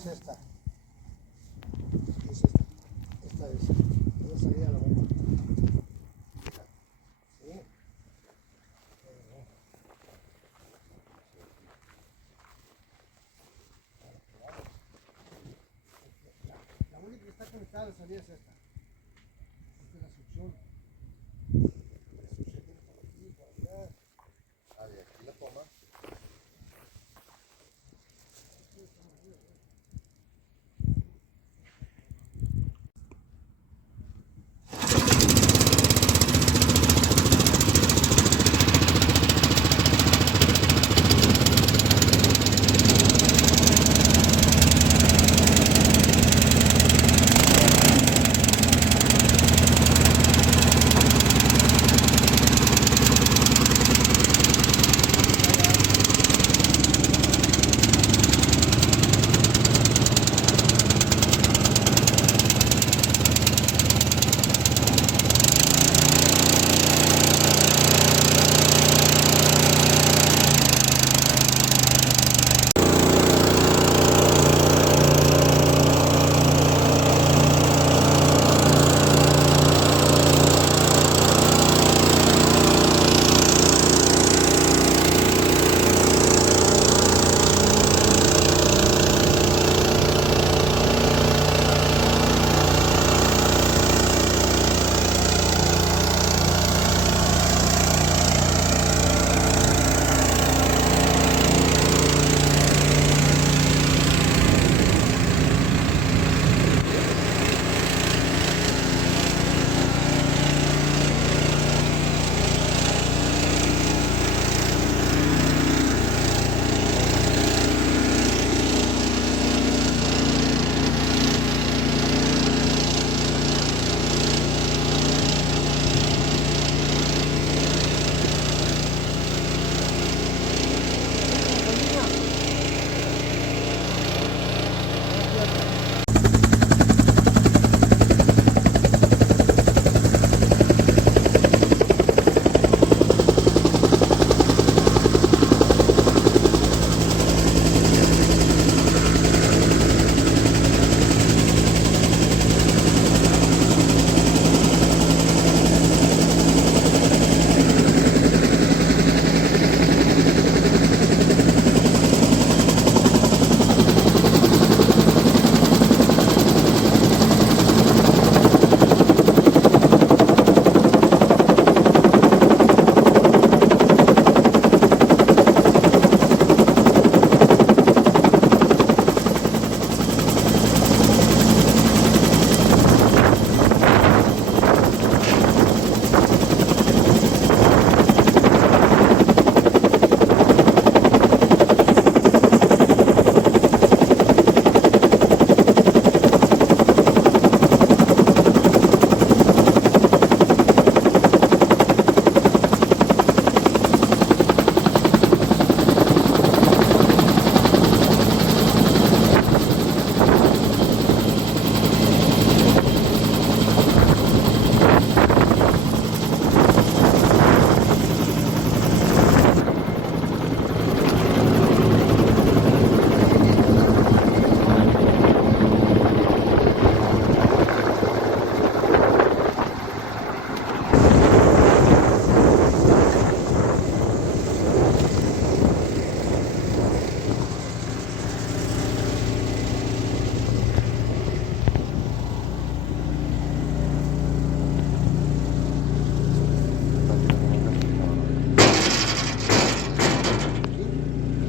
es esta. Es esta. Esta es. Es la salida de la bomba. ¿Sí? La única que está conectada a la salida es esta. Esta es la succión. La succión viene por aquí, por allá. Ah, de aquí la toma.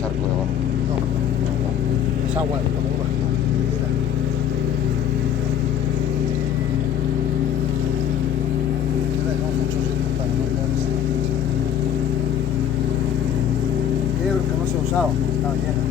Charco de abajo. No, es agua de la bomba. Mira. Ya le dejamos mucho ritmo para no quedarse. Creo que no se ha usado, estaba llena.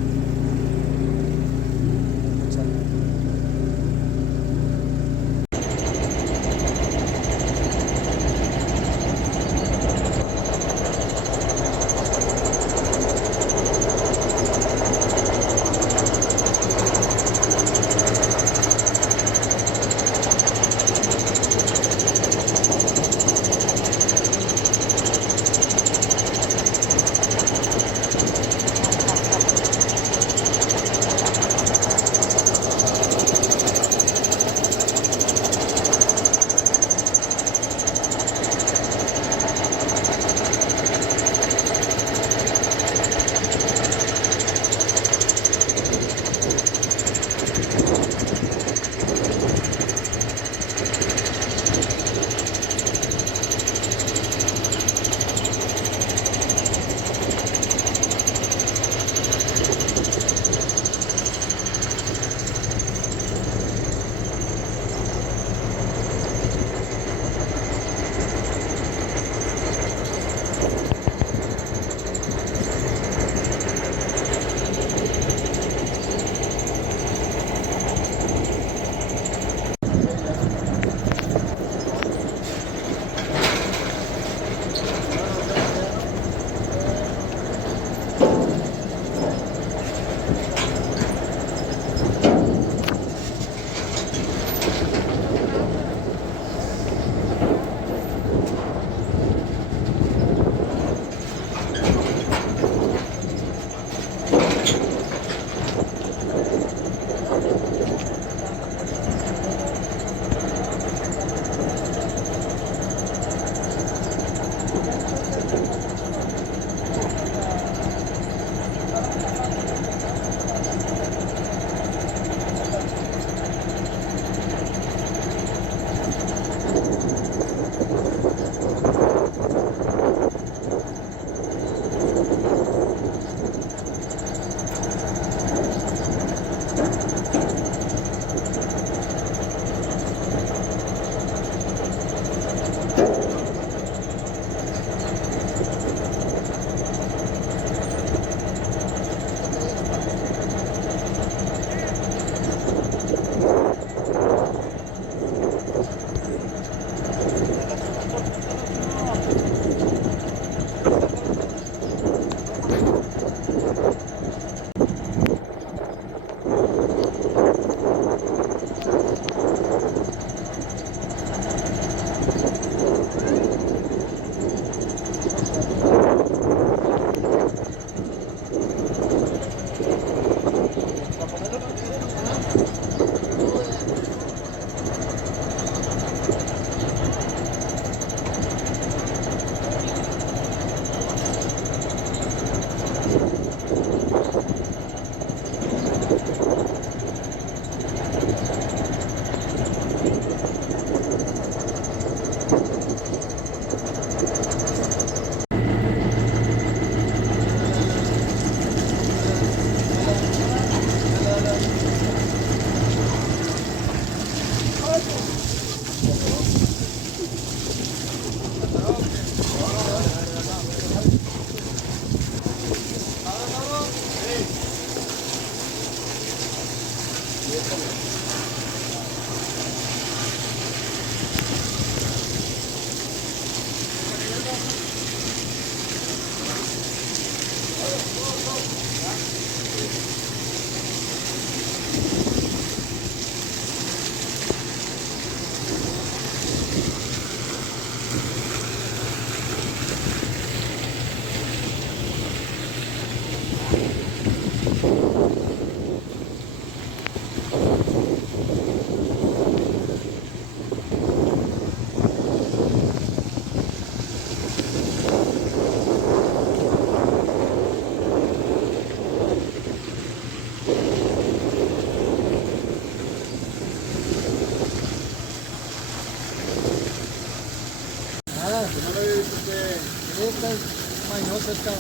es esta.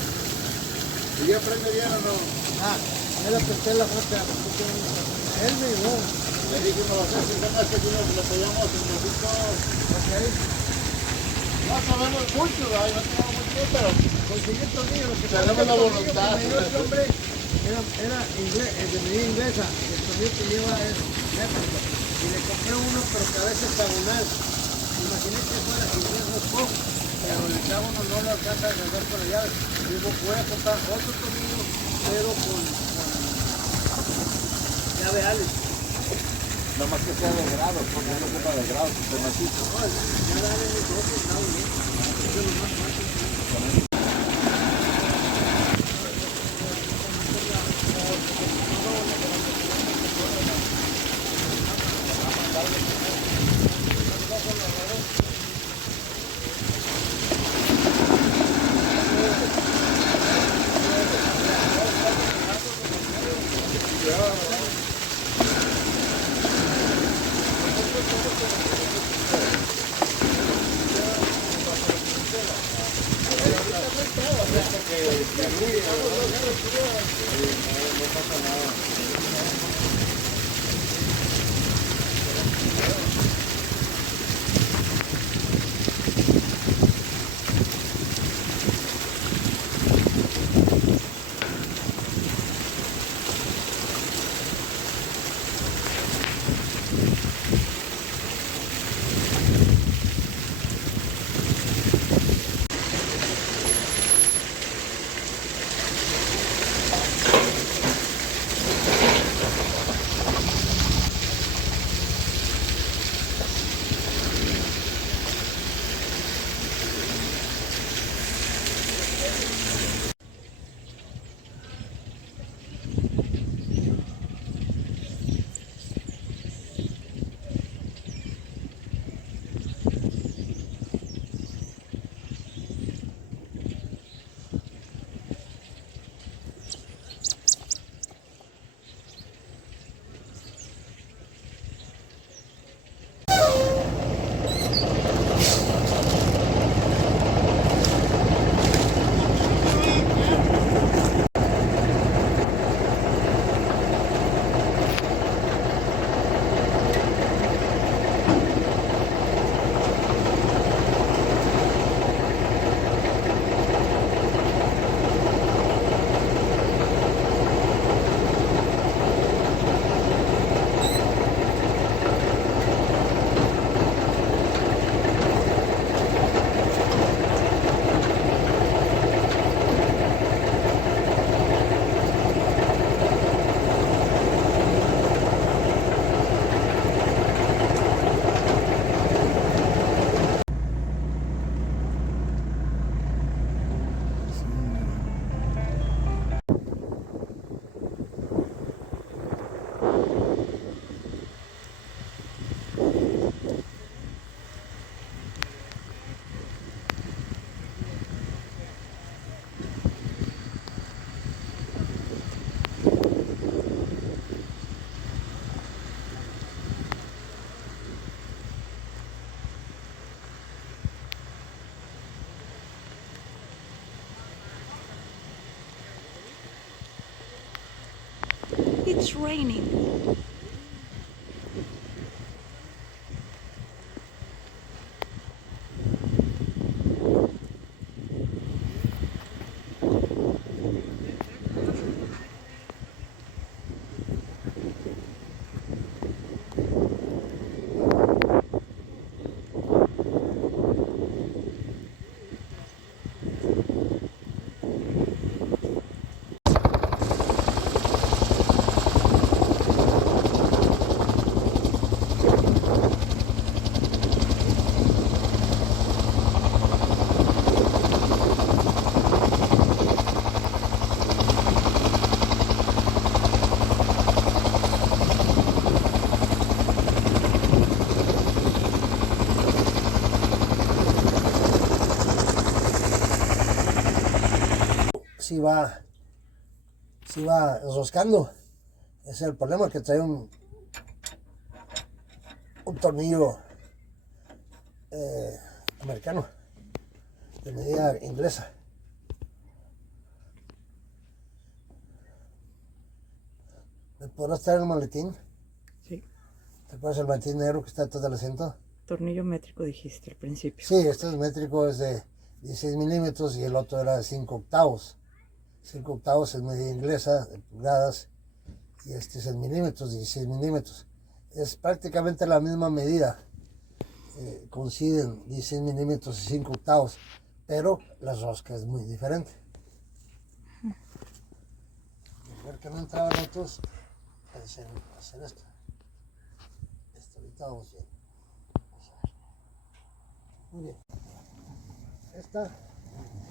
¿Y ya prende bien o no? Ah, ya la presté la otra. Él me llevó. Le dijimos a veces, venga, que si nos le apoyamos un poquito. Ok. No sabemos mucho, ¿verdad? No tenemos mucho, pero Conseguí el tornillo. Lo que tenemos la voluntad. me dio este hombre era inglés, de medida inglesa. El tornillo que lleva es métrico. Y le compré uno, pero cabeza hexagonal. Imaginé que fuera inglés o pop, pero el hexágono no lo alcanza a resolver con la llave. Digo, voy a comprar otro tornillo, pero con llave Alice. Nada más que sea de grado, porque no ocupa de grado, se macizo. No, ya dale mi propio, está bien. Eso es lo más fácil. It's raining. Si va enroscando. Ese es el problema, que trae un tornillo americano de medida inglesa. ¿Me podrás traer el maletín? Sí. ¿Te acuerdas el maletín negro que está atrás del asiento? Tornillo métrico dijiste al principio. Sí, este es métrico, es de 16 milímetros y el otro era de 5 octavos. 5 octavos es medida inglesa de pulgadas y este es en milímetros, 16 milímetros. Es prácticamente la misma medida. Coinciden 16 milímetros y 5 octavos, pero la rosca es muy diferente. A ver que no entraban otros, hacer esto. Ahorita vamos bien. Vamos a ver. Muy bien. Esta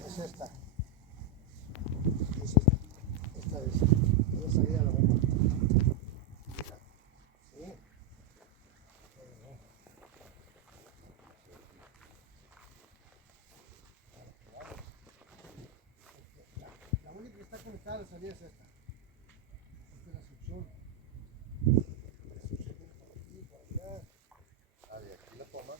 es esta. Es esta. Esta es la salida de la bomba. ¿Sí? La única que está conectada a la salida es esta. Esta es la succión. La succión viene por aquí, por allá. Ah, y aquí la toma.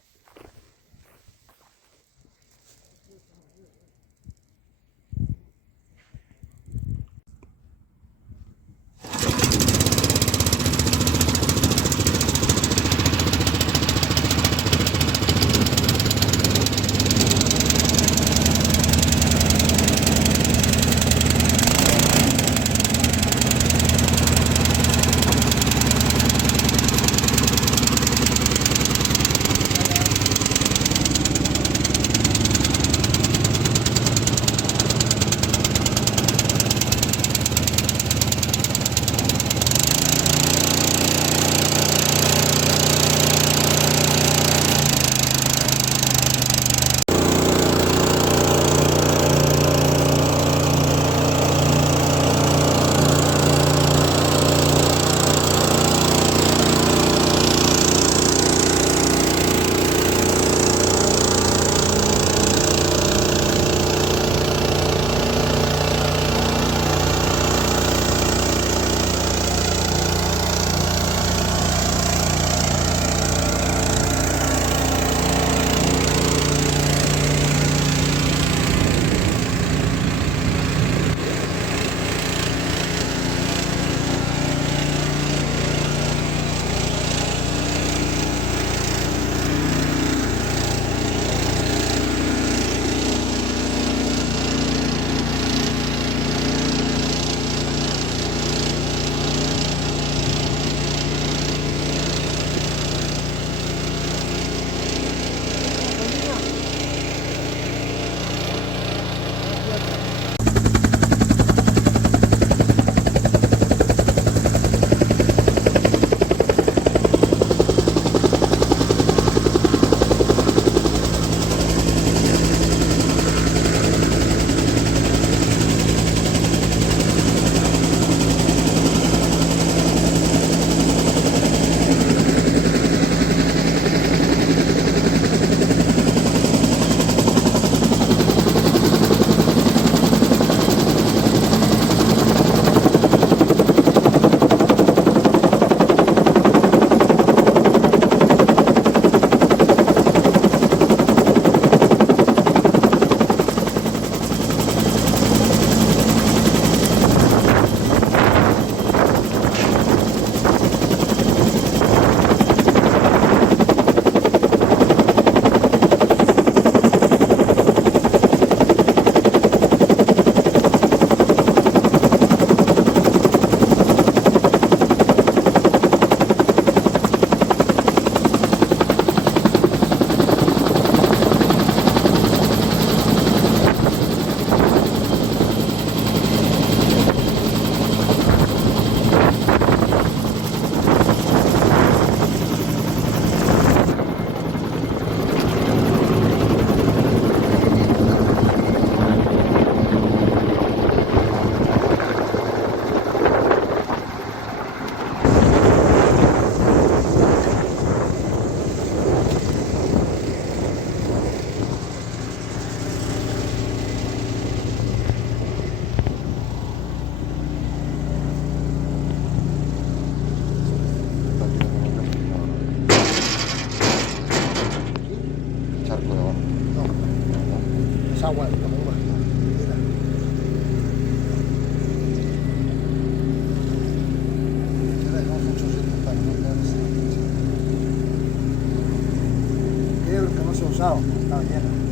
agua de la bomba. Mira. usado, estaba lleno.